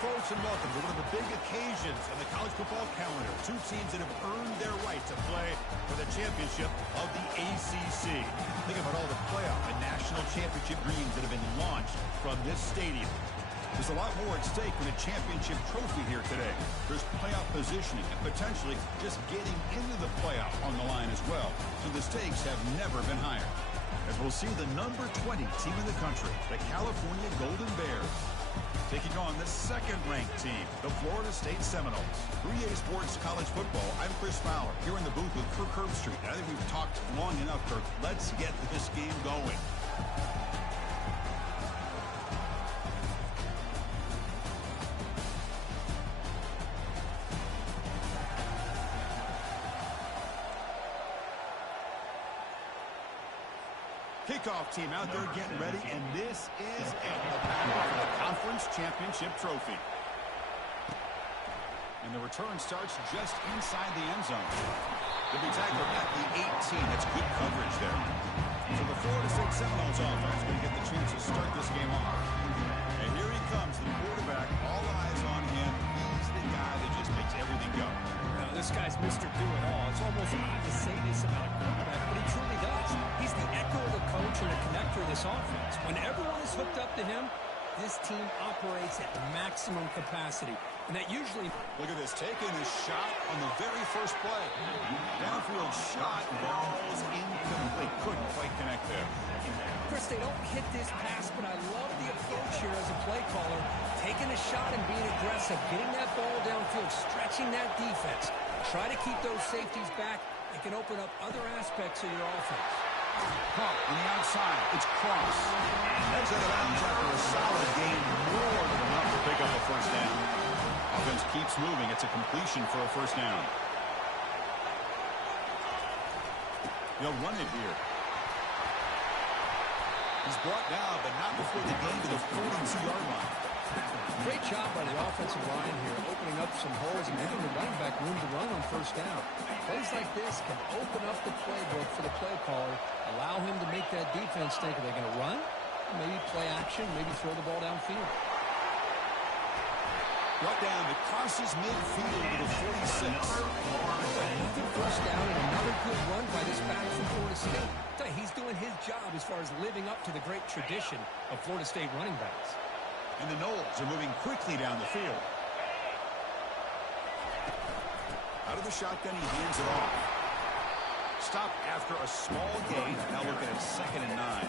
folks, and welcome to one of the big occasions on the college football calendar. Two teams that have earned their right to play for the championship of the ACC. Think about all the playoff and national championship dreams that have been launched from this stadium. There's a lot more at stake than a championship trophy here today. There's playoff positioning and potentially just getting into the playoff on the line as well. So the stakes have never been higher. As we'll see the number 20 team in the country, the California Golden Bears, taking on the second-ranked team, the Florida State Seminoles. 3A Sports College Football, I'm Chris Fowler, here in the booth with Kirk Herbstreit. I think we've talked long enough, Kirk. Let's get this game going. Kickoff team out there getting ready, and this is it, the battle for the Conference Championship Trophy. And the return starts just inside the end zone. They'll be tackled at the 18. That's good coverage there. So the Florida State Seminoles offense going to get the chance to start this game off. And here he comes, the quarterback. All eyes on him. He's the guy that just makes everything go. Now, this guy's Mr. Do-It-All. It's almost odd to say this about a quarterback, but he truly does. He's the echo of the coach and the connector of this offense. When everyone is hooked up to him, this team operates at maximum capacity. And that usually... Look at this, taking a shot on the very first play. Downfield shot, ball's incomplete. Couldn't quite connect there. Chris, they don't hit this pass, but I love the approach here as a play caller. Taking a shot and being aggressive, getting that ball downfield, stretching that defense. Try to keep those safeties back. It can open up other aspects of your offense. Caught on the outside. It's Cross. That's out of bounds after a solid game. More than enough to pick up a first down. Offense keeps moving. It's a completion for a first down. They'll run it here. He's brought down, but not before they get to the 42-yard line. Great job by the offensive line here, opening up some holes and giving the running back room to run on first down. Plays like this can open up the playbook for the play caller, allow him to make that defense think, are they going to run? Maybe play action, maybe throw the ball downfield. Brought down, it crosses midfield to the 46. Another first down and another good run by this back from Florida State. He's doing his job as far as living up to the great tradition of Florida State running backs. And the Noles are moving quickly down the field. Out of the shotgun, he hands it off. Stop after a small gain. Now looking at 2nd and 9.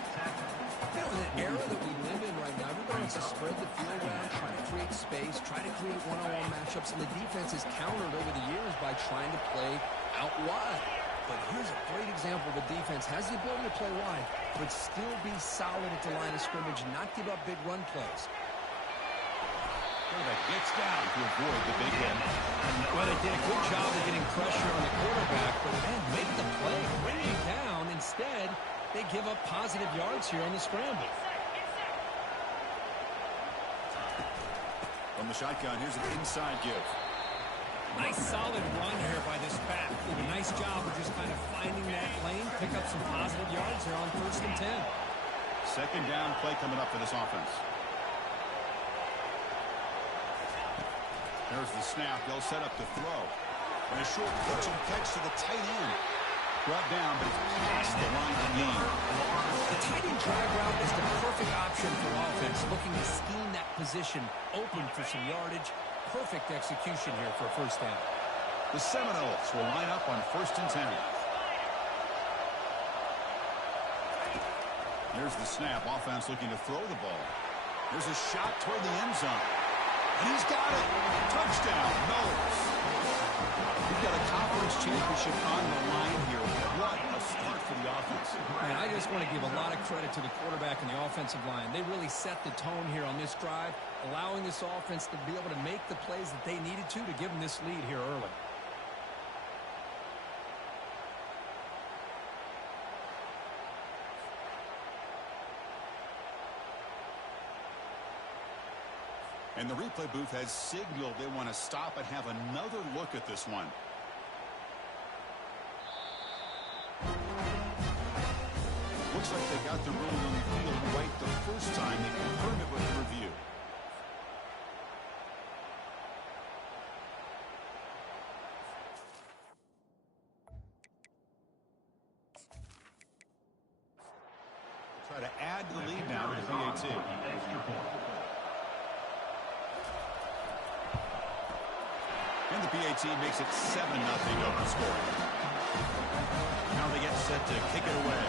You know, in the era that we live in right now, everybody wants to spread the field around, try to create space, try to create one-on-one matchups, and the defense is countered over the years by trying to play out wide. But here's a great example. The defense has the ability to play wide, but still be solid at the line of scrimmage and not give up big run plays. Quarterback gets down to avoid the big hit. Well, they did a good job of getting pressure on the quarterback, but then make the play, bring him down. Instead, they give up positive yards here on the scramble. From the shotgun, here's an inside give. Nice solid run here by this back. Did a nice job of just kind of finding that lane, pick up some positive yards here on 1st and 10. Second down play coming up for this offense. There's the snap. They'll set up the throw. And a short pitch and catch to the tight end. Brought down, but it's past the line of gain. The tight end drag route is the perfect option for offense, looking to scheme that position open for some yardage. Perfect execution here for a first down. The Seminoles will line up on 1st and 10. There's the snap. Offense looking to throw the ball. There's a shot toward the end zone. And he's got it. Touchdown, Noles. We've got a conference championship on the line here. What a start for the offense. Man, I just want to give a lot of credit to the quarterback and the offensive line. They really set the tone here on this drive, allowing this offense to be able to make the plays that they needed to give them this lead here early. And the replay booth has signaled they want to stop and have another look at this one. Looks like they got the ruling on the field right the first time. They confirmed it with the review. to add to the lead now with the PAT. And the PAT makes it 7-0 open score. Now they get set to kick it away.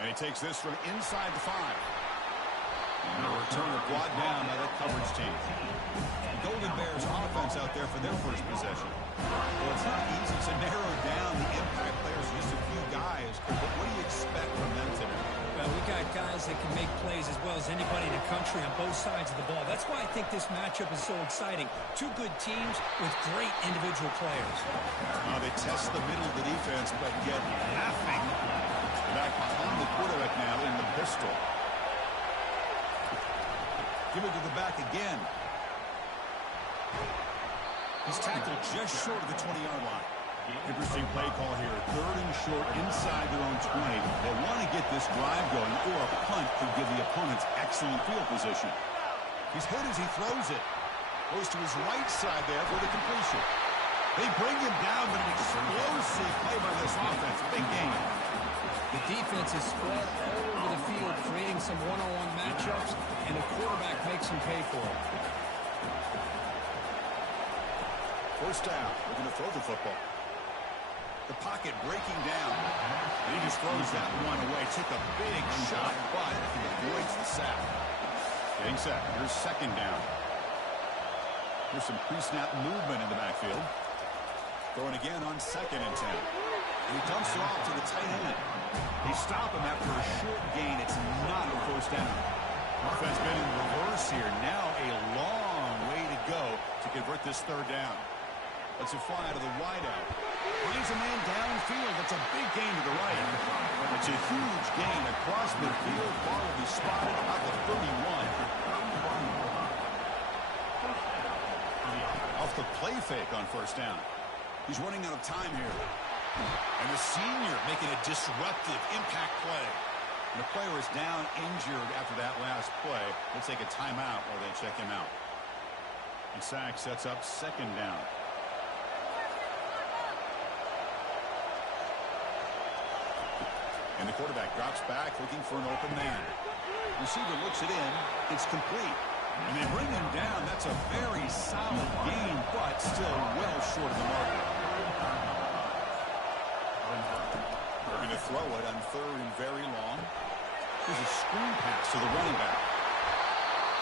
And he takes this from inside the 5. And a return of brought down by that coverage team. Golden Bears offense out there for their first possession. Well, it's not easy to narrow down the impact players, just a few guys. But what do you expect from them today? Well, we got guys that can make plays as well as anybody in the country on both sides of the ball. That's why I think this matchup is so exciting. Two good teams with great individual players. They test the middle of the defense, but get nothing. Back behind the quarterback now in the pistol. Give it to the back again. He's tackled just short of the 20-yard line. Interesting play call here. 3rd and short inside their own 20. They want to get this drive going, or a punt could give the opponents excellent field position. He's hit as he throws it. Goes to his right side there for the completion. They bring him down, but an explosive play by this offense. Big game. The defense is spread all over the field, creating some one-on-one matchups, and the quarterback makes them pay for it. First down. We're going to throw the football. The pocket breaking down. And he just throws that one away. Took a big shot, but he avoids the sack. Getting set. Here's 2nd down. Here's some pre-snap movement in the backfield. Throwing again on 2nd and 10. And he dumps it off to the tight end. They stop him after a short gain. It's not a first down. Offense been in reverse here. Now a long way to go to convert this 3rd down. Let's it fly to the wideout. Finds a man downfield. That's a big gain to the right. It's a huge gain across midfield. Ball will be spotted about the 31. Off the play fake on first down. He's running out of time here. And the senior making a disruptive impact play. And the player is down injured after that last play. They'll take a timeout while they check him out. And Sack sets up 2nd down. And the quarterback drops back looking for an open man. Receiver looks it in. It's complete. And they bring him down. That's a very solid gain, but still well short of the mark. They're going to throw it on 3rd and very long. There's a screen pass to the running back.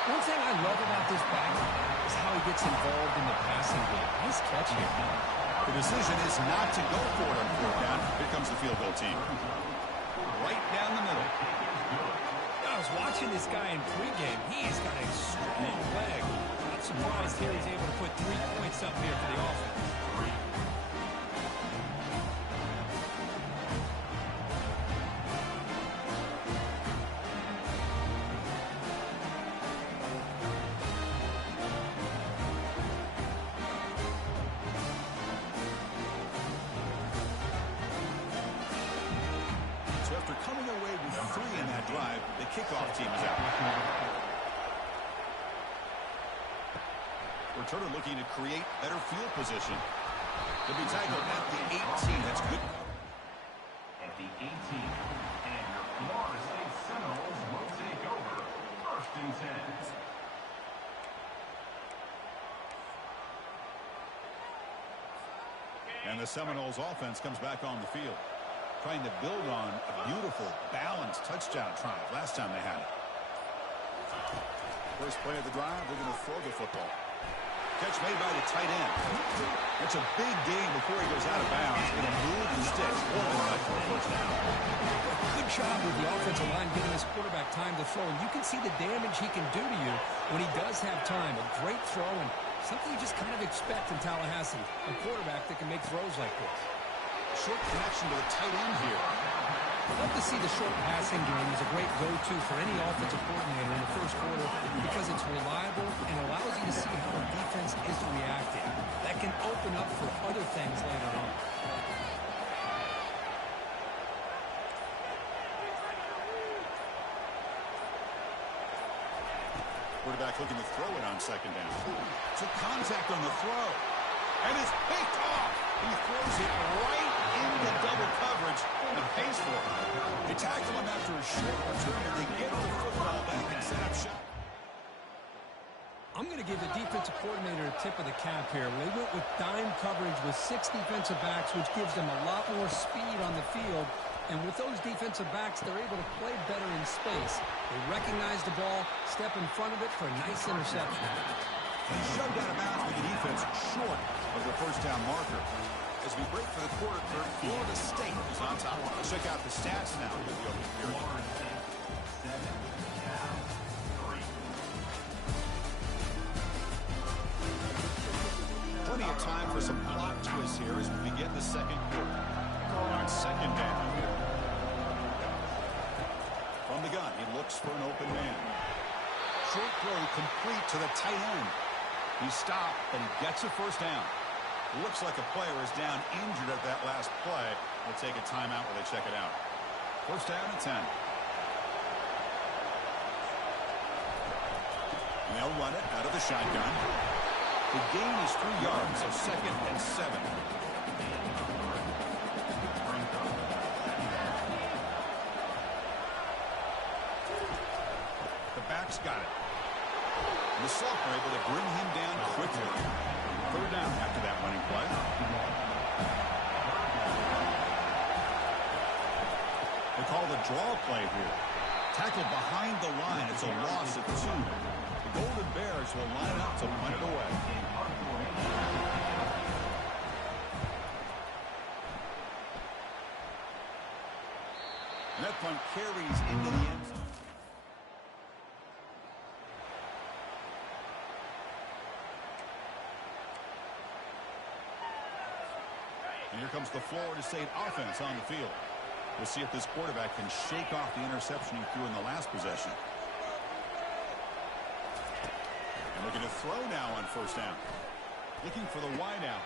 One thing I love about this back is how he gets involved in the passing game. Nice catch here. The decision is not to go for it on 4th down. Here comes the field goal team. Right down the middle. I was watching this guy in pregame. He's got a strong leg. Not surprised here he's able to put 3 points up here for the offense. After coming away with 3 in that drive, the kickoff team is out. Returner looking to create better field position. They'll be tackled at the 18. That's good. At the 18, and your Florida State Seminoles will take over 1st and 10. And the Seminoles offense comes back on the field, trying to build on a beautiful, balanced touchdown drive last time they had it. First play of the drive, they're going to throw the football. Catch made by the tight end. It's a big gain before he goes out of bounds. Going to move the sticks more than enough for a first down. Good job with the offensive line giving his quarterback time to throw. And you can see the damage he can do to you when he does have time. A great throw and something you just kind of expect in Tallahassee. A quarterback that can make throws like this. Short connection to the tight end here. I'd love to see the short passing game as a great go-to for any offensive coordinator in the first quarter because it's reliable and allows you to see how the defense is reacting. That can open up for other things later on. Quarterback looking to throw it on 2nd down. Took contact on the throw. And it's picked off. He throws it right into double coverage and pays for it. They tackle him after a short return, and they get the football back and set up shop. I'm going to give the defensive coordinator a tip of the cap here. They went with dime coverage with 6 defensive backs, which gives them a lot more speed on the field. And with those defensive backs, they're able to play better in space. They recognize the ball, step in front of it for a nice interception. He shoved out of bounds with the defense short of the first down marker. As we break for the quarter, Florida State is on top. Let's check out the stats now with the opening period. Plenty of time for some plot twists here as we begin the second quarter. On second down. From the gun, he looks for an open man. Short throw complete to the tight end. He stopped, but he gets a first down. Looks like a player is down injured at that last play. They'll take a timeout while they check it out. First down and 10. And they'll run it out of the shotgun. The gain is 3 yards, so second and 7. The backs got it. And the Saltner able to bring him down quickly. Third down after that running play. They call the draw play here. Tackle behind the line. It's a loss of 2. The Golden Bears will line up to punt it away. And that punt carries into the end zone. And here comes the Florida State offense on the field. We'll see if this quarterback can shake off the interception he threw in the last possession. And looking to throw now on first down. Looking for the wideout.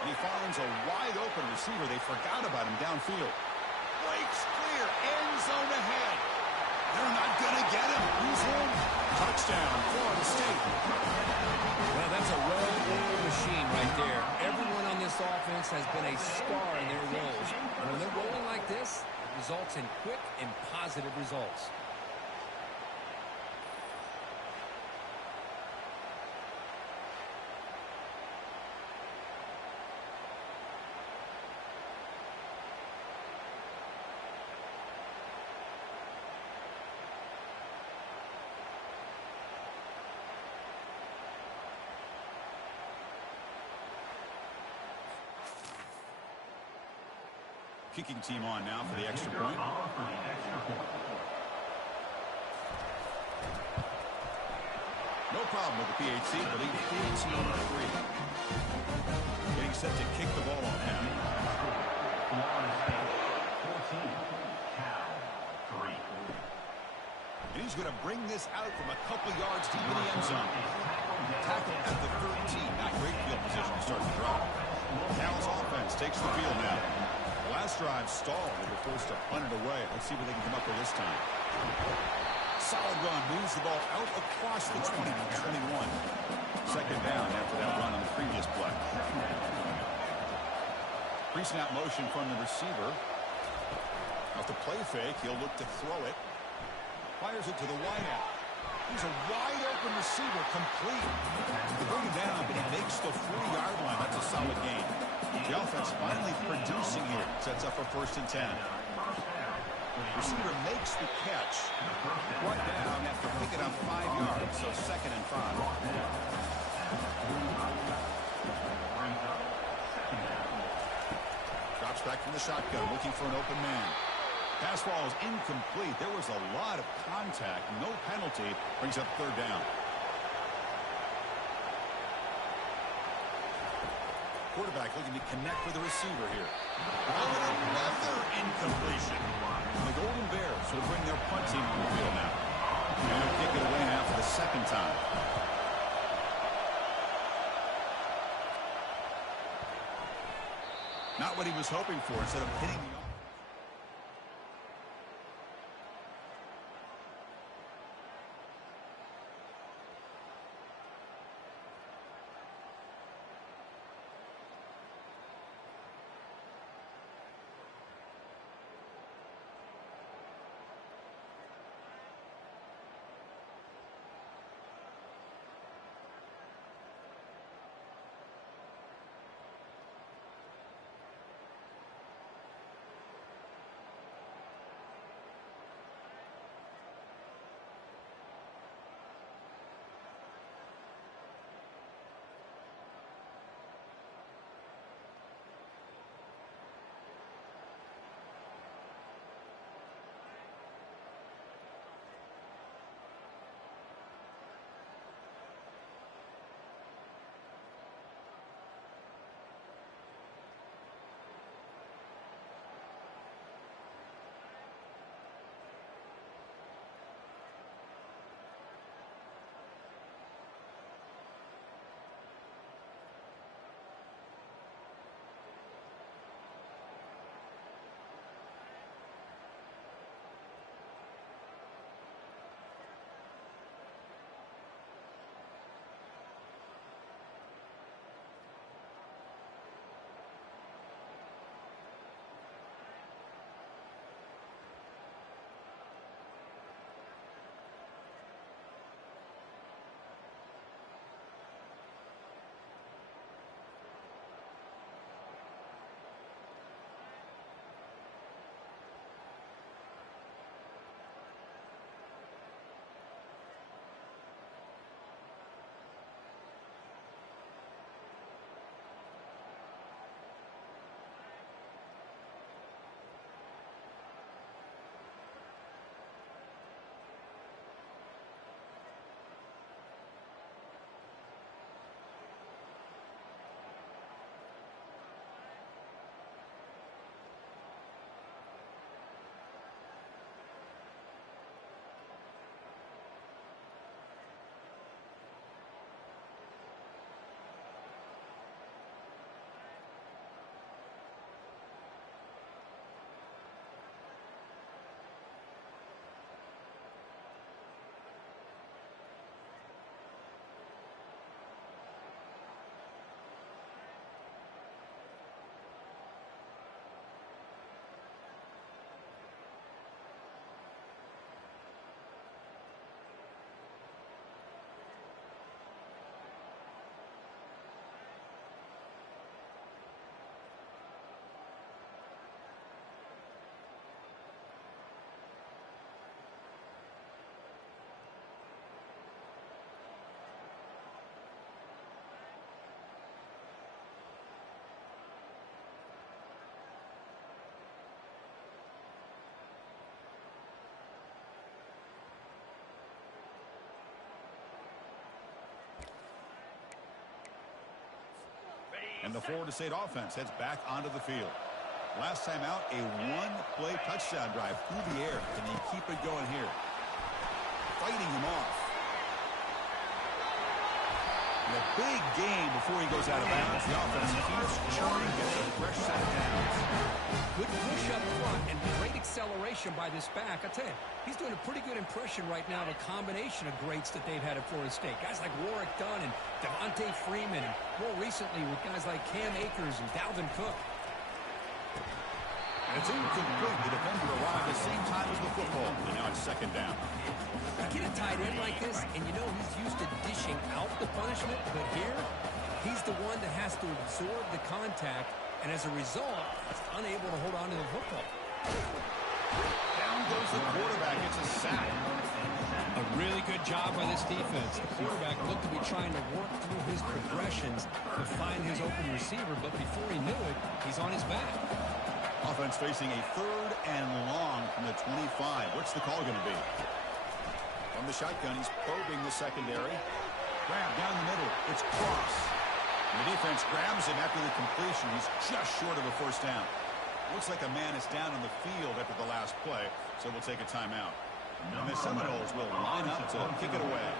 And he finds a wide open receiver. They forgot about him downfield. Breaks clear. End zone ahead. They're not going to get him. He's in. Touchdown, Florida State. Well, that's a well-oiled machine right there. Everyone on this offense has been a star in their roles. And when they're rolling like this, it results in quick and positive results. Kicking team on now for the extra point. No problem with the PHC, but lead 14-3. Getting set to kick the ball on now. And he's going to bring this out from a couple yards deep in the end zone. Tackle at the 13. Not great field position to start the drive. Cal's offense takes the field now. Last drive stalled. They were forced to punt it away. Let's see what they can come up with this time. Solid run. Moves the ball out across the 20-21. Second down after that run on the previous play. Pre-snap motion from the receiver. Off the play fake, he'll look to throw it. Fires it to the wideout. He's a wide-open receiver, complete. They bring him down, but he makes the 40-yard line. That's a solid gain. The offense finally producing here. Sets up for first and 10. Receiver makes the catch. Brought down after picking up 5 yards, so second and 5. Drops back from the shotgun, looking for an open man. Pass ball is incomplete. There was a lot of contact. No penalty. Brings up third down. Quarterback looking to connect with the receiver here. Another incompletion. And the Golden Bears will bring their punt team on the field now. And they'll kick it away now for the second time. Not what he was hoping for. Instead of hitting the And the Florida State offense heads back onto the field. Last time out, a one-play touchdown drive through the air. Can he keep it going here? Fighting him off. And a big gain before he goes out of bounds. The offense keeps churning, gets a fresh set of downs. Good push up front and great acceleration by this back. I tell you, he's doing a pretty good impression right now of a combination of greats that they've had at Florida State. Guys like Warwick Dunn and Devontae Freeman, and more recently with guys like Cam Akers and Dalvin Cook. And it's incomplete. The defender arrived at the same time as the football. And now it's second down. You get a tight end like this, and you know he's used to dishing out the punishment, but here, he's the one that has to absorb the contact, and as a result, he's unable to hold on to the football. Down goes the quarterback. It's a sack. A really good job by this defense. The quarterback looked to be trying to work through his progressions to find his open receiver, but before he knew it, he's on his back. Offense facing a 3rd and long from the 25. What's the call going to be? From the shotgun, he's probing the secondary. Grab down the middle. It's Cross. And the defense grabs him after the completion. He's just short of a first down. Looks like a man is down on the field after the last play, so we'll take a timeout. And the Seminoles will line up to kick it away.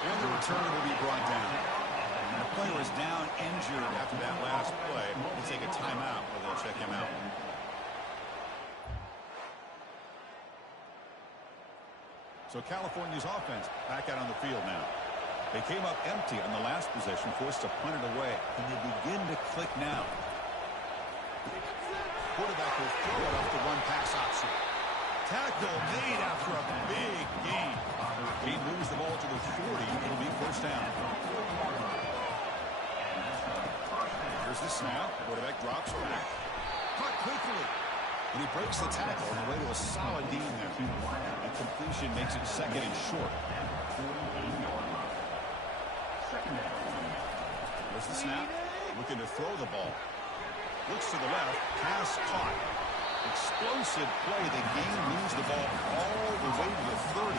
And the return will be brought down. And the player is down injured after that last play. We'll take a timeout where they'll check him out. So California's offense back out on the field now. They came up empty on the last possession, forced to punt it away. And they begin to click now. Quarterback will throw it off the run-pass option. Tackle made after a big gain. He moves the ball to the 40. It'll be first down. Here's the snap. Quarterback drops back. Caught quickly. And he breaks the tackle on the way to a solid gain there. And completion makes it second and short. There's the snap. Looking to throw the ball. Looks to the left. Pass caught. Explosive play. The game moves the ball all the way to the 30.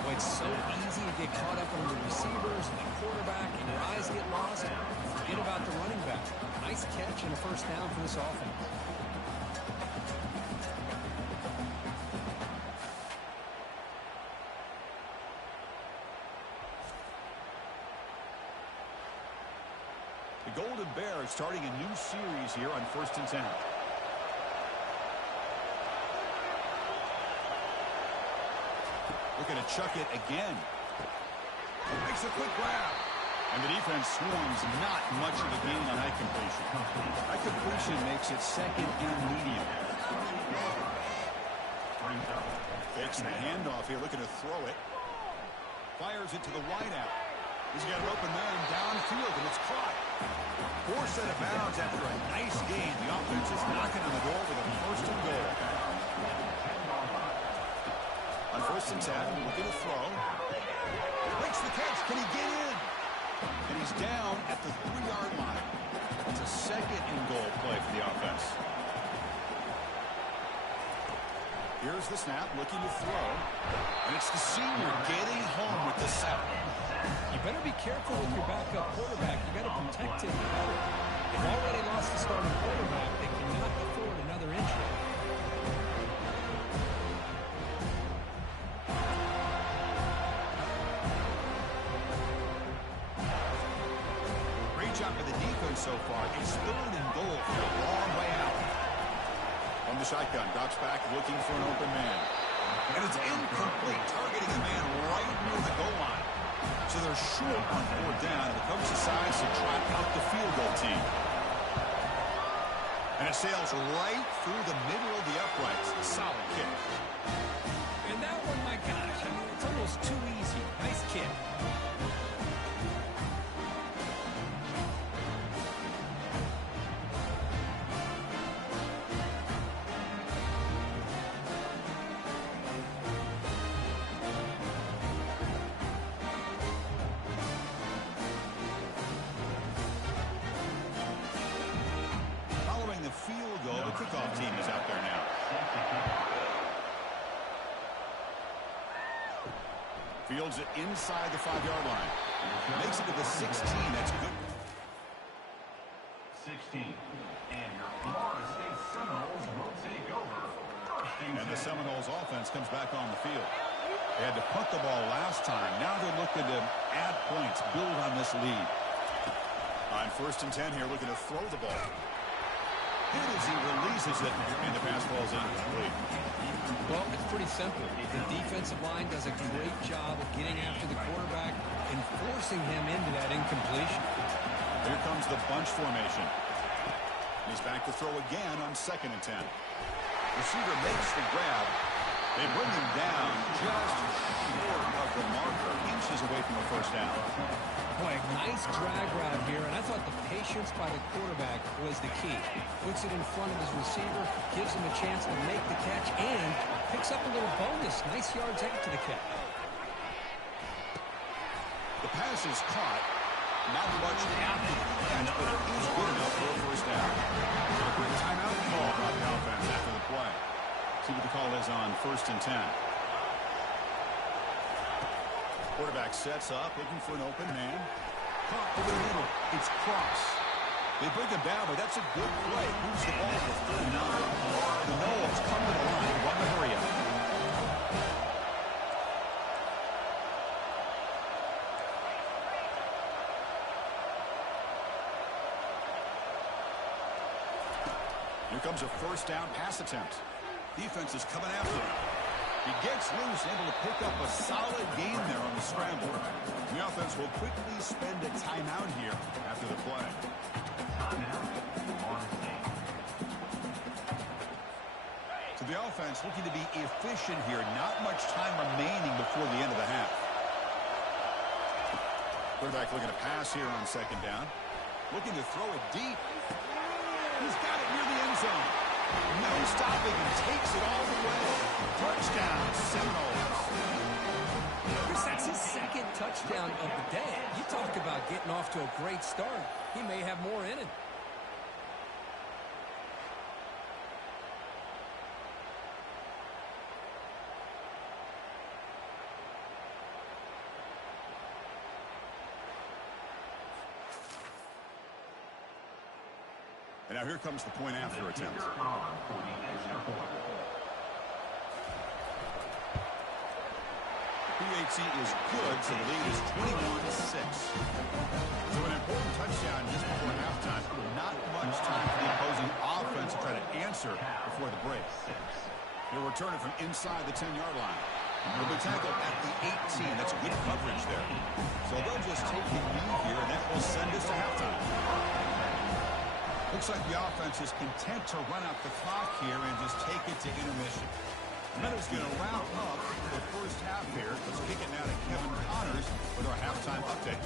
Boy, it's so easy to get caught up on the receivers and the quarterback, and your eyes get lost. Forget about the running back. Nice catch and a first down for this offense. The Golden Bears starting a new series here on 1st and 10. Looking to chuck it again. Makes a quick grab. And the defense swarms not much of a gain on that completion. That completion makes it second and medium. Fakes the handoff here, looking to throw it. Fires it to the wideout. He's got an open man downfield, and it's caught. Forced out of bounds after a nice gain. The offense is knocking on the door with a first and goal. On 1st and 10, looking to throw. Makes the catch. Can he get in? And he's down at the 3-yard line. It's a second and goal play for the offense. Here's the snap, looking to throw. And it's the senior getting home with the sack. You better be careful with your backup quarterback. You got to protect him better. They've already lost the starting quarterback. They cannot afford another injury. Great job by the defense so far. It's 3rd and goal for a long way out. From the shotgun, drops back looking for an open man. And it's incomplete, targeting a man right near the goal line. So they're short on 4th down, and the coach decides to trot out the field goal team. And it sails right through the middle of the uprights. A solid kick. And that one, my gosh, I mean, it's almost too easy. Nice kick. Kickoff team is out there now. Fields it inside the 5-yard line. Makes it to the 16. That's good. 16. And your Florida State Seminoles will take over. And the Seminoles offense comes back on the field. They had to punt the ball last time. Now they're looking to add points, build on this lead. On 1st and 10 here, looking to throw the ball. Hit as he releases it, and the pass falls incomplete. Well, it's pretty simple. The defensive line does a great job of getting after the quarterback and forcing him into that incompletion. Here comes the bunch formation. He's back to throw again on 2nd and 10. Receiver makes the grab. They bring him down just short of the marker, inches away from the 1st down. Boy, nice drag route here, and I thought the patience by the quarterback was the key. Puts it in front of his receiver, gives him a chance to make the catch, and picks up a little bonus. Nice yards after the catch. The pass is caught. Not much after the catch, but it is good enough for a 1st down. A quick timeout call by the offense after the play. See what the call is on 1st and 10. Quarterback sets up, looking for an open man. Caught over the middle. It's Cross. They bring him down, but that's a good play. Moves the ball to 39. The Noles come to the line. Run the hurry up. Here comes a 1st down pass attempt. Defense is coming after him. He gets loose, able to pick up a solid gain there on the scramble. The offense will quickly spend a timeout here after the play. So the offense looking to be efficient here. Not much time remaining before the end of the half. Quarterback looking to pass here on 2nd down. Looking to throw it deep. He's got it near the end zone. No stopping and takes it all the way. Touchdown, Seminoles. Chris, that's his 2nd touchdown of the day. You talk about getting off to a great start. He may have more in it. And now here comes the point after attempt. PAT is good, so the lead is 21-6. So an important touchdown just before halftime. Not much time for the opposing offense to try to answer before the break. They'll return it from inside the 10-yard line. They'll be tackled at the 18. That's good coverage there. So they'll just take the lead here, and that will send us to halftime. Looks like the offense is content to run out the clock here and just take it to intermission. Meadows going to wrap up the 1st half here. Let's kick it now to Kevin Connors with our halftime update.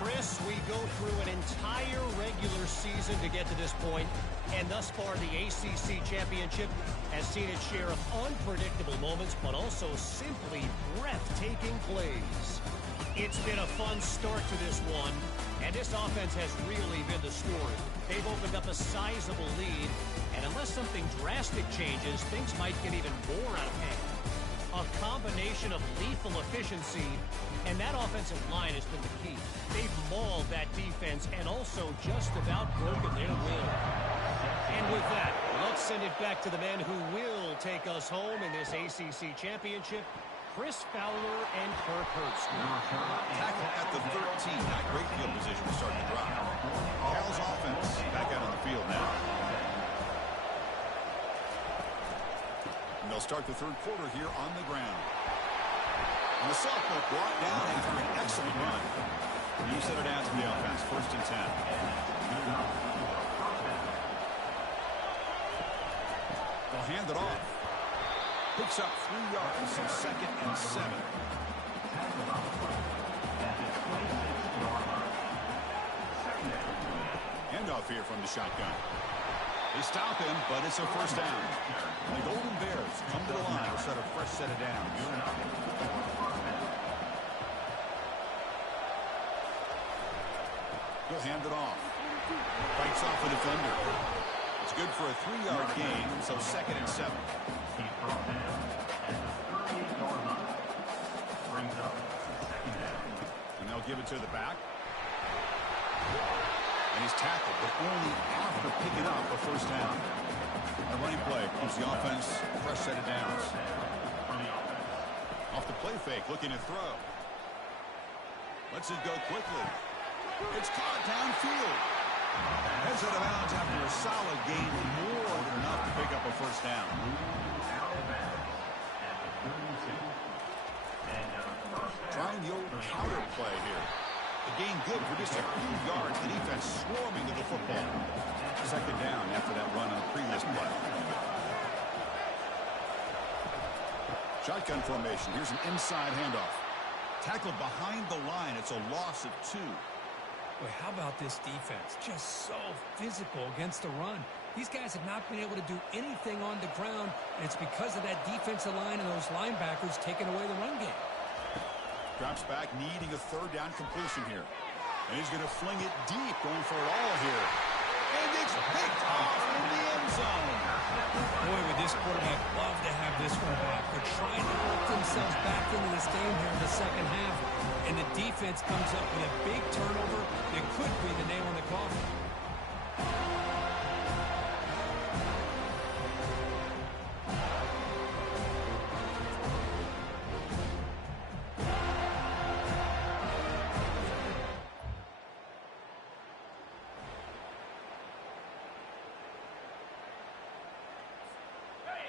Chris, we go through an entire regular season to get to this point, and thus far the ACC Championship has seen its share of unpredictable moments, but also simply breathtaking plays. It's been a fun start to this one, and this offense has really been the story. They've opened up a sizable lead, and unless something drastic changes, things might get even more out of hand. A combination of lethal efficiency, and that offensive line has been the key. They've mauled that defense and also just about broken their will. And with that, let's send it back to the man who will take us home in this ACC Championship, Chris Fowler and Kirk Hurst. Tackle at the 13. Not great field position to start the drive. Cal's offense back out on the field now. And they'll start the 3rd quarter here on the ground. And the sophomore brought down after an excellent run. You set it out to the offense. 1st and 10. They'll hand it off. Picks up 3 yards, so 2nd and 7. Handoff here from the shotgun. They stop him, but it's a 1st down. And the Golden Bears come to the line to start a fresh set of downs. He'll hand it off. Fights off a defender. It's good for a 3-yard gain, so 2nd and 7. give it to the back. And he's tackled, but only after picking up a first down. A running play keeps the offense fresh set of downs. Off the play fake, looking to throw. Lets it go quickly. It's caught downfield. Heads out of bounds after a solid gain, more than enough to pick up a first down. Trying the old counter play here. The gain good for just a few yards. The defense swarming to the football. Second down after that run on the previous play. Shotgun formation. Here's an inside handoff. Tackled behind the line. It's a loss of 2. Boy, how about this defense? Just so physical against the run. These guys have not been able to do anything on the ground, and it's because of that defensive line and those linebackers taking away the run game. Drops back, needing a third down completion here. And he's going to fling it deep, going for it all here. And it's picked off in the end zone. Boy, would this quarterback love to have this one back. They're trying to work themselves back into this game here in the second half. And the defense comes up with a big turnover that could be the nail in the coffin.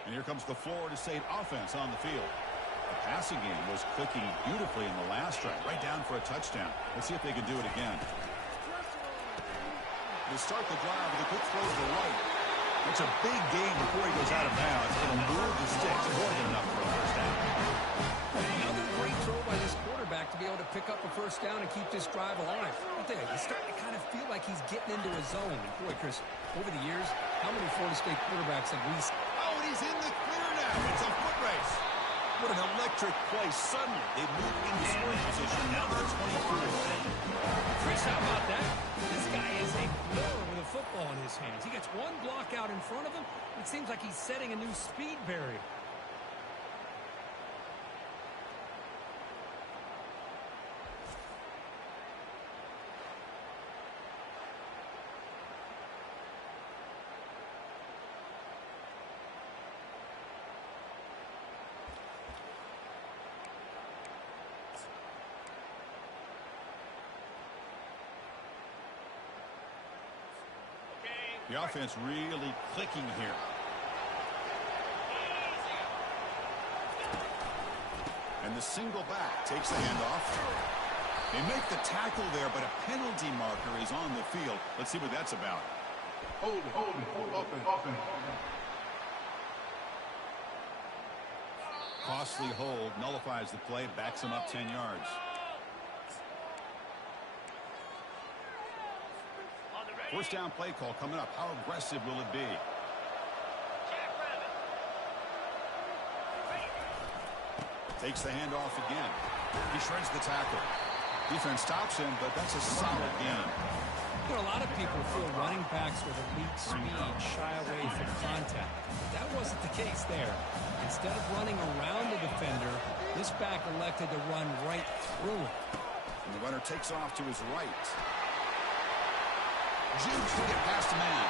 And here comes the Florida State offense on the field. The passing game was clicking beautifully in the last drive, right down for a touchdown. Let's see if they can do it again. They start the drive with a quick throw to the right. It's a big gain before he goes out of bounds. It'll move the sticks more than enough for a first down. Another great throw by this quarterback to be able to pick up a first down and keep this drive alive. I tell you, he's starting to kind of feel like he's getting into a zone. And boy, Chris, over the years, how many Florida State quarterbacks have we seen? Oh, and he's in the clear now. It's a foot race. What an electric play. Suddenly, they move into scoring position. Now they're 24. Chris, how about that? This guy is a killer with a football in his hands. He gets one block out in front of him. It seems like he's setting a new speed barrier. The offense really clicking here. And the single back takes the handoff. They make the tackle there, but a penalty marker is on the field. Let's see what that's about. Open. Costly hold, nullifies the play, backs him up 10 yards. First down play call coming up. How aggressive will it be? Takes the handoff again. He shreds the tackle. Defense stops him, but that's a solid game. You know, a lot of people feel running backs with elite speed shy away from contact. That wasn't the case there. Instead of running around the defender, this back elected to run right through him. And the runner takes off to his right. Jude to get past a man.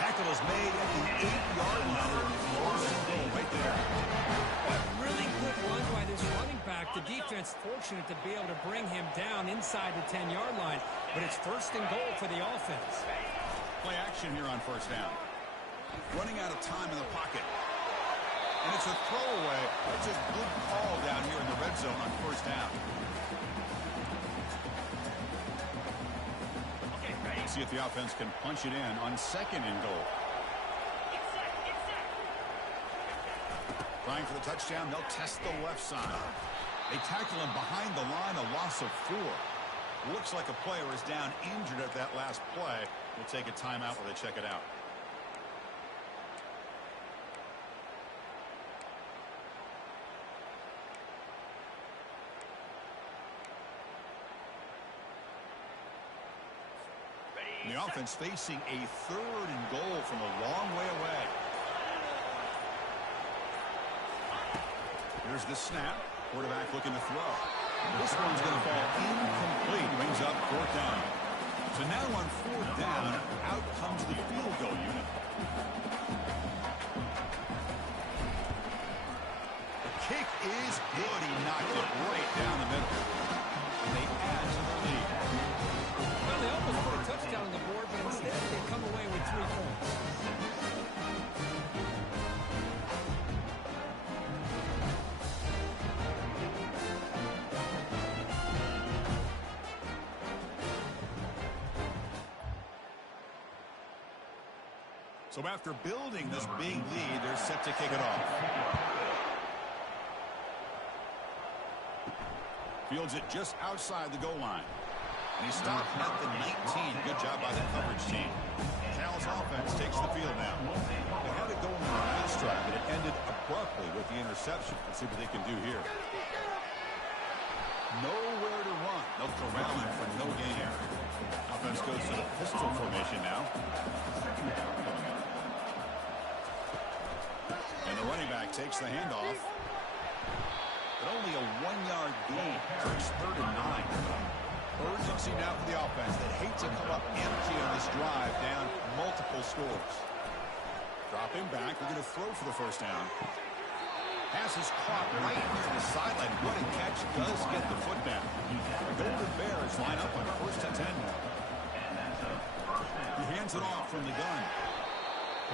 Tackle is made at the 8-yard line. First and goal right there. A really good run by this running back. The defense fortunate to be able to bring him down inside the 10-yard line. But it's first and goal for the offense. Play action here on first down. Running out of time in the pocket. And it's a throwaway. That's a good call down here in the red zone on first down. See if the offense can punch it in on second and goal. Trying for the touchdown, they'll test the left side. They tackle him behind the line, a loss of 4. Looks like a player is down injured at that last play. We'll take a timeout while they check it out. The offense facing a third and goal from a long way away. Here's the snap. Quarterback looking to throw. This one's going to fall incomplete. Brings up fourth down. So now on fourth down, out comes the field goal unit. The kick is good. He knocked it right down the middle. And they add to the lead. Well, they almost put a touchdown on the board, but instead they come away with 3 points. So after building this big lead, they're set to kick it off. Fields it just outside the goal line. And he stopped at the 19. Good job by the coverage team. Cal's offense takes the field now. They had it going in the last drive, but it ended abruptly with the interception. Let's see what they can do here. Nowhere to run. They'll corral him for no gain. Offense goes to the pistol formation now. And the running back takes the handoff. But only a 1-yard gain. So it's 3rd and 9. Urgency now for the offense that hate to come up empty on this drive, down multiple scores. Dropping back. We're going to throw for the first down. Pass is caught right near the sideline. What a catch. Does get the foot down. The Golden Bears line up on 1st and 10 now. He hands it off from the gun.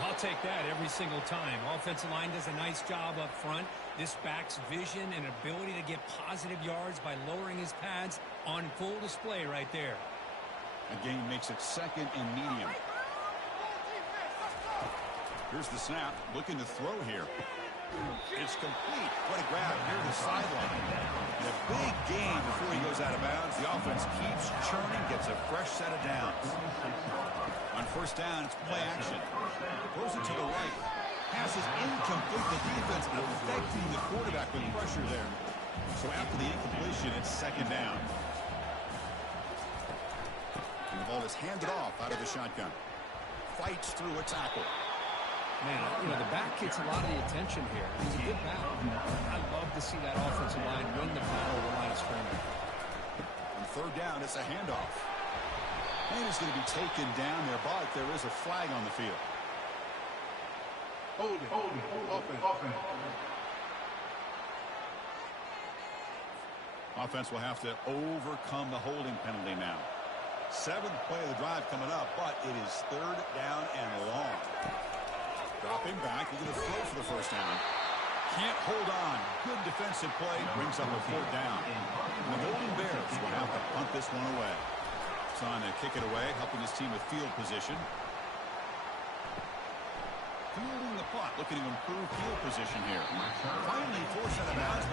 I'll take that every single time. Offensive line does a nice job up front. This back's vision and ability to get positive yards by lowering his pads on full display right there. Again, makes it 2nd and medium. Here's the snap. Looking to throw here. It's complete. What a grab near the sideline. And a big gain before he goes out of bounds. The offense keeps churning, gets a fresh set of downs. On first down, it's play action. Throws it to the right. Pass is incomplete. The defense affecting the quarterback with pressure there. So after the incompletion, it's 2nd down. And the ball is handed off out of the shotgun. Fights through a tackle. Man, you know, the back gets a lot of the attention here. It's a good battle. I love to see that offensive line win the battle of the line of scrimmage. On 3rd down, it's a handoff. And it's going to be taken down there, but there is a flag on the field. Hold it. Open. Offense will have to overcome the holding penalty now. 7th play of the drive coming up, but it is 3rd down and long. Dropping back, he's going to throw for the first down. Can't hold on. Good defensive play. Brings up a 4th down. And the Golden Bears will have to punt this one away. Trying to kick it away, helping his team with field position. Fielding the punt, looking to improve field position here. Finally forced out of bounds.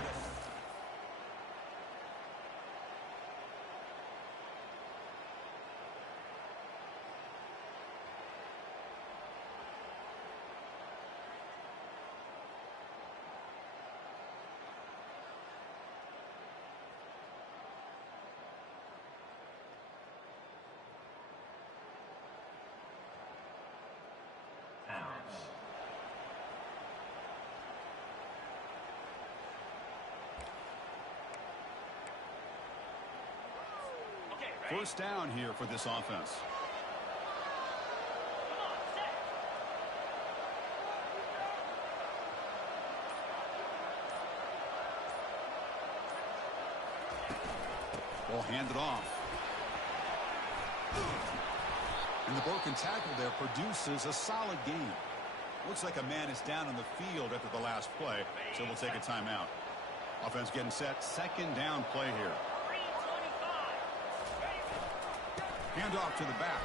First down here for this offense. Ball handed off. And the broken tackle there produces a solid gain. Looks like a man is down on the field after the last play, so we'll take a timeout. Offense getting set. 2nd down play here. Hand off to the back.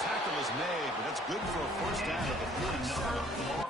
Tackle is made, but that's good for a first down at the 47.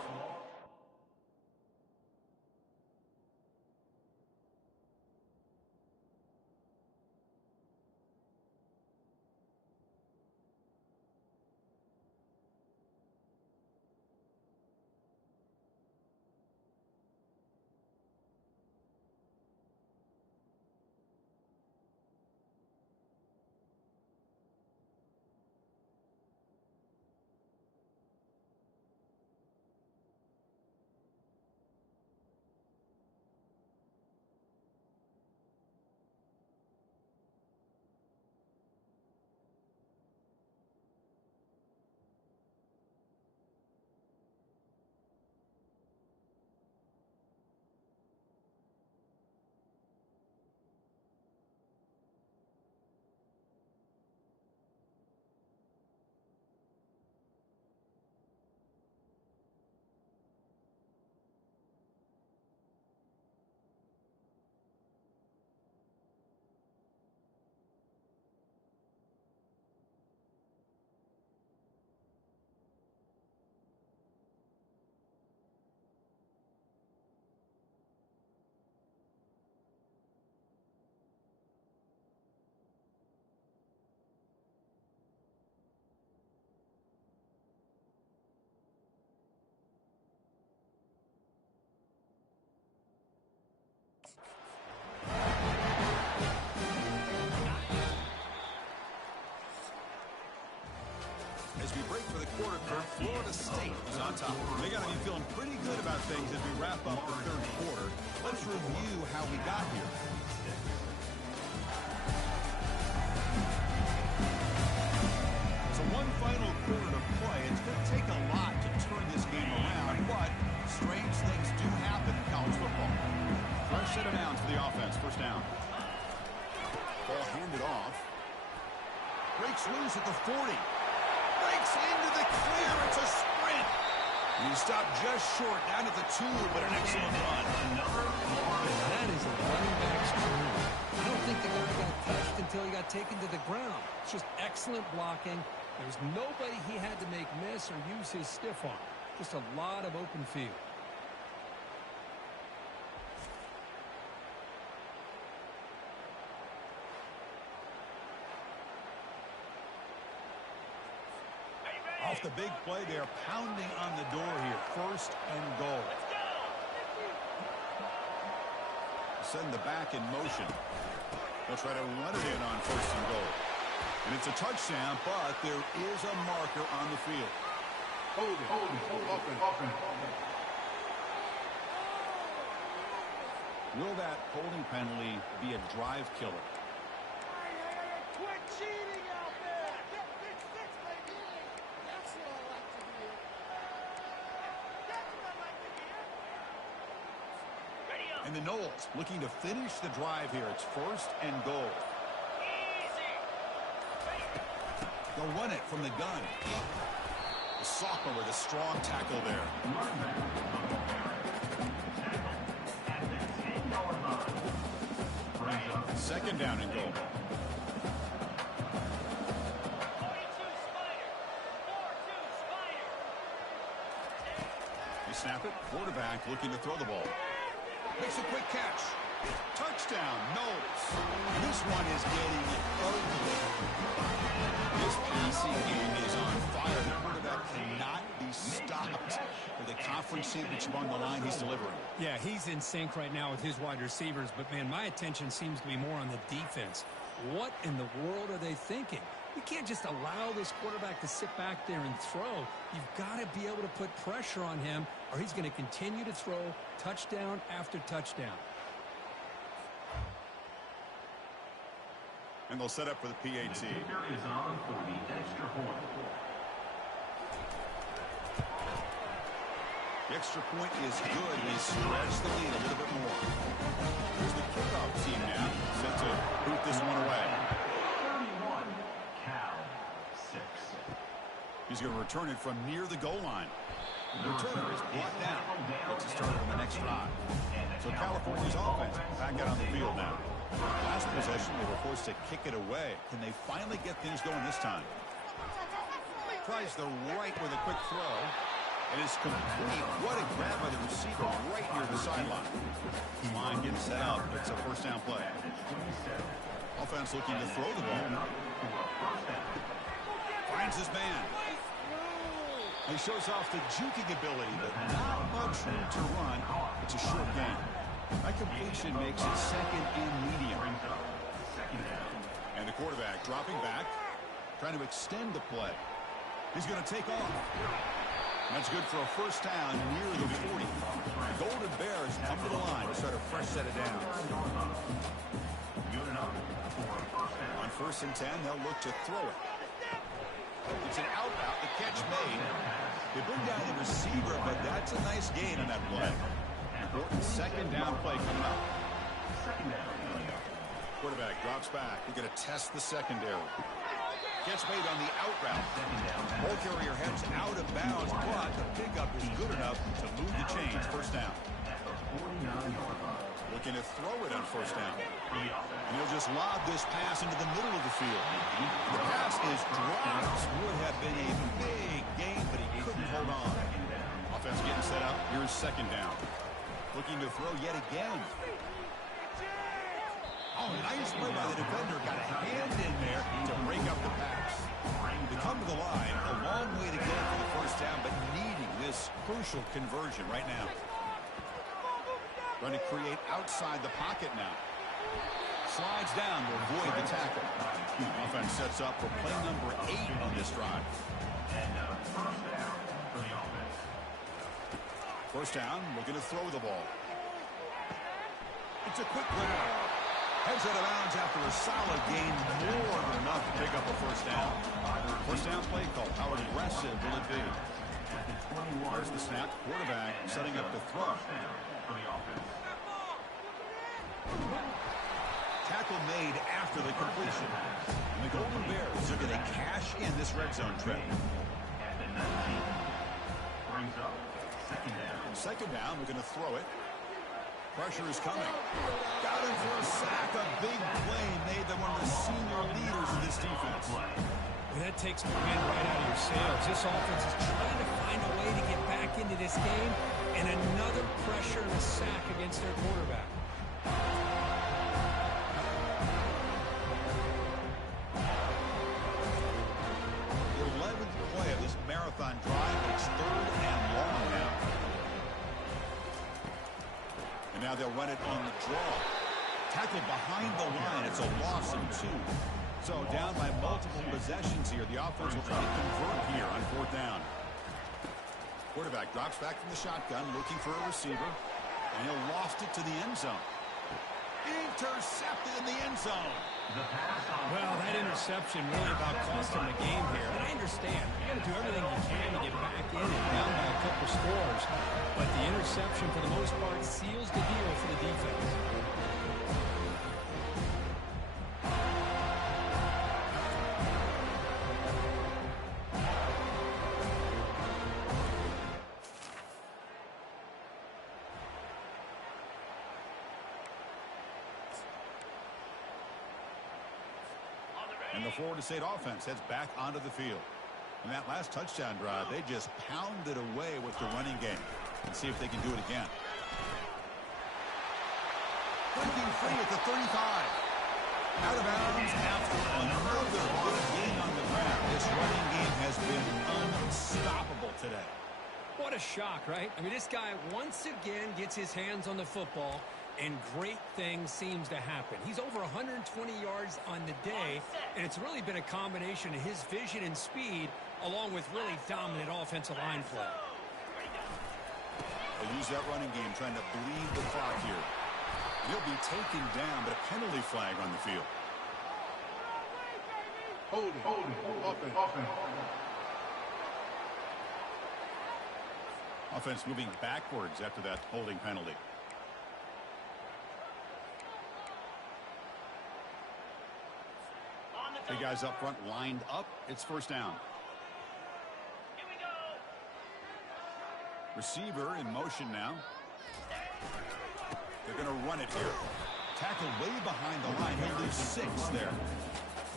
As we break for the quarter, Florida State is on top. They got to be feeling pretty good about things as we wrap up the third quarter. Let's review how we got here. So one final quarter to play. It's going to take a lot to turn this game around, but strange things do happen in college football. Fresh set of downs for the offense. First down. Ball handed off. Breaks loose at the 40. Breaks into the clear. It's a sprint. And he stopped just short down at the 2, but an excellent run. That is a running back's dream. I don't think the guy got touched until he got taken to the ground. It's just excellent blocking. There's nobody he had to make miss or use his stiff arm. Just a lot of open field. Off the big play, they're pounding on the door here. First and goal. Send the back in motion. They'll try to run it in on first and goal. And it's a touchdown, but there is a marker on the field. Open. Will that holding penalty be a drive killer? Quit cheating out there! Get fix, baby! That's what I like to hear. That's what I like to hear. Ready up! And the Knowles looking to finish the drive here. It's first and goal. Easy! They'll run it from the gun. The sophomore with a strong tackle there. Second down and goal. 42 Spider! 4-2 Spider! They snap it. Quarterback looking to throw the ball. Makes a quick catch. Touchdown, Knowles. This one is getting ugly. This passing game is on fire. The quarterback cannot be stopped. With a conference championship on the line, he's delivering. Yeah, he's in sync right now with his wide receivers, but, man, my attention seems to be more on the defense. What in the world are they thinking? You can't just allow this quarterback to sit back there and throw. You've got to be able to put pressure on him, or he's going to continue to throw touchdown after touchdown. And they'll set up for the PAT. The kicker is on for the extra point. The extra point is good. We stretch the lead a little bit more. Here's the kickoff team now. Set to boot this one away. 31, Cal 6. He's going to return it from near the goal line. The returner is blocked down. Looks to start on the next drive. So California's offense back out on the field now. Last possession, they were forced to kick it away. Can they finally get things going this time? Tries the right with a quick throw. And it's complete. What a grab by the receiver right near the sideline. Line getting set up. It's a first down play. Offense looking to throw the ball. Finds his man. He shows off the juking ability, but not much room to run. It's a short game. That completion makes it second and medium. And the quarterback dropping back, trying to extend the play. He's going to take off. That's good for a first down near the 40. Golden Bears come to the line to start a fresh set of downs. On first and 10, they'll look to throw it. It's an out route, the catch made. They bring down the receiver, but that's a nice gain on that play. Important second down play coming up. Quarterback drops back. We're going to test the secondary. Catch made on the out route. Ball carrier heads out of bounds, but the pickup is good enough to move the chains. First down. Looking to throw it on first down. And he'll just lob this pass into the middle of the field. The pass is dropped. Would have been a big gain, but he couldn't hold on. Offense getting set up. Here's second down. Looking to throw yet again. Oh, nice play by the defender. Got a hand in there to break up the pass. They come to the line. A long way to go for the first down, but needing this crucial conversion right now. Trying to create outside the pocket now. Slides down to avoid the tackle. Offense sets up for play number 8 on this drive. And first down for the offense. First down, looking to throw the ball. It's a quick grab. Heads out of bounds after a solid gain, more than enough to pick up a first down. First down play call. How aggressive will it be? There's the snap. Quarterback setting up the throw. Tackle made after the completion. And the Golden Bears are going to cash in this red zone trip. Brings up second down. Second down, we're going to throw it. Pressure is coming. Got him for a sack. A big play made them one of the senior leaders of this defense. Well, that takes the wind right out of your sails. This offense is trying to find a way to get back into this game, and another pressure and a sack against their quarterback. The 11th play of this marathon drive. It's third and long now. And now they'll run it on the draw. Tackle behind the line. It's a loss of 2. So down by multiple possessions here. The offense will try to convert here on fourth down. Quarterback drops back from the shotgun, looking for a receiver. And he'll lost it to the end zone. Intercepted in the end zone. Well, that interception really about cost him the game here. And I understand. You got to do everything you can to get back in and down by a couple scores. But the interception, for the most part, seals the deal for the defense. And the Florida State offense heads back onto the field. In that last touchdown drive, they just pounded away with the running game. Let's see if they can do it again. Breaking free at the 35. Out of bounds after another big gain on the ground. This running game has been unstoppable today. What a shock, right? I mean, this guy once again gets his hands on the football, and great things seems to happen. He's over 120 yards on the day, and it's really been a combination of his vision and speed along with really dominant offensive line play. They'll use that running game trying to bleed the clock here. He'll be taken down, but a penalty flag on the field. Holding. Offense. Offense moving backwards after that holding penalty. The guys up front lined up. It's first down. Here we go. Receiver in motion now. They're going to run it here. Tackle way behind the line. He'll lose 6 there.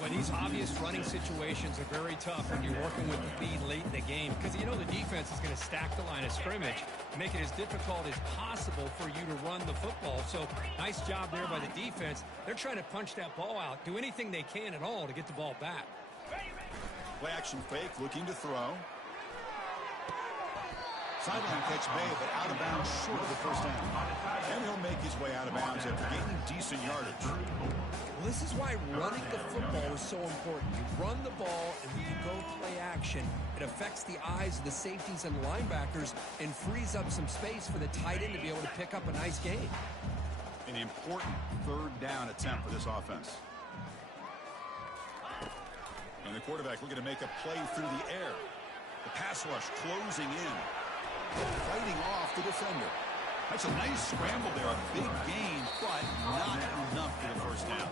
Well, these obvious running situations are very tough when you're working with the lead late in the game because you know the defense is going to stack the line of scrimmage, make it as difficult as possible for you to run the football. So nice job there by the defense. They're trying to punch that ball out, do anything they can at all to get the ball back. Play action fake, looking to throw. Sideline catch made, but out of bounds short of the first down. And he'll make his way out of bounds after gaining decent yardage. Well, this is why running the football is so important. You run the ball and you go play action. It affects the eyes of the safeties and linebackers and frees up some space for the tight end to be able to pick up a nice gain. An important third down attempt for this offense. And the quarterback looking to make a play through the air. The pass rush closing in. Fighting off the defender. That's a nice scramble there. A big gain, but not enough for the first down.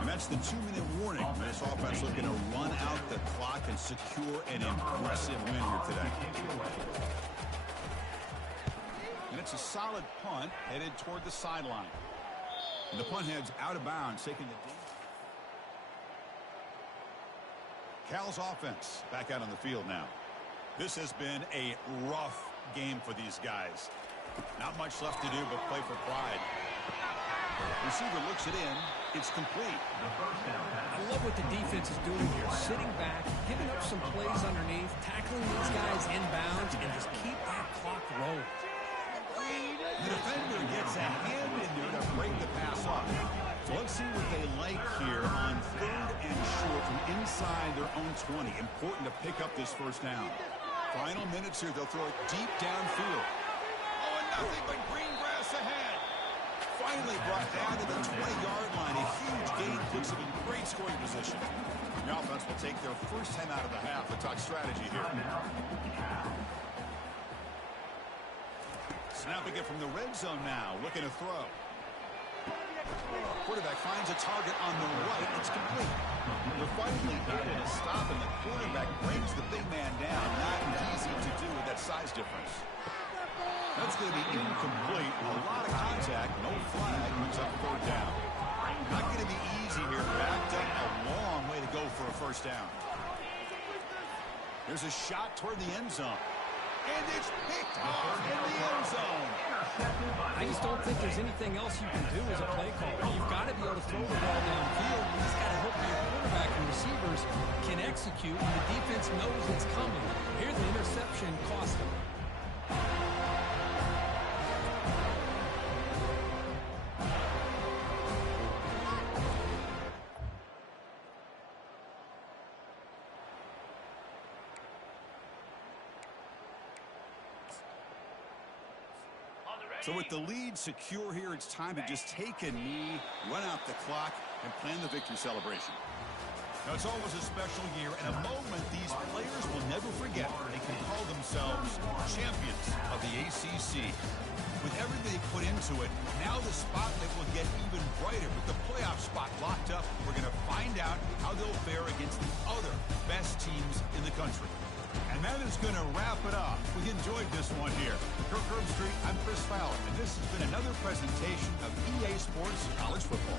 And that's the 2-minute warning. This offense looking to run out the clock and secure an impressive win here today. And it's a solid punt headed toward the sideline. And the punt heads out of bounds, taking the deep. Cal's offense back out on the field now. This has been a rough game for these guys. Not much left to do but play for pride. Receiver looks it in. It's complete. I love what the defense is doing here. Sitting back, giving up some plays underneath, tackling these guys inbounds, and just keep that clock rolling. The defender gets a hand in there to break the pass off. So let's see what they like here on 3rd and short from inside their own 20. Important to pick up this first down. Final minutes here. They'll throw it deep downfield. Oh, and nothing but green grass ahead. Finally brought down to the 20-yard line. A huge gain puts them in great scoring position. The offense will take their first time out of the half. A talk strategy here. Snapping it from the red zone now. Looking to throw. Quarterback finds a target on the right. It's complete. They're finally able to stop, and the quarterback brings the big man down. Not easy to do with that size difference. That's going to be incomplete. A lot of contact. No flag. Brings up third down. Not going to be easy here. Backed up a long way to go for a first down. There's a shot toward the end zone. And it's picked off in the end zone. I just don't think there's anything else you can do as a play caller. You've got to be able to throw the ball downfield. You just got to hope your quarterback and receivers can execute, and the defense knows it's coming. Here, the interception cost them. So with the lead secure here, it's time to just take a knee, run out the clock, and plan the victory celebration. Now, it's always a special year and a moment these players will never forget. They can call themselves champions of the ACC. With everything they put into it, now the spotlight will get even brighter. With the playoff spot locked up, we're going to find out how they'll fare against the other best teams in the country. And that is going to wrap it up. We enjoyed this one here. Kirk Herbstreit, I'm Chris Fowler, and this has been another presentation of EA Sports College Football.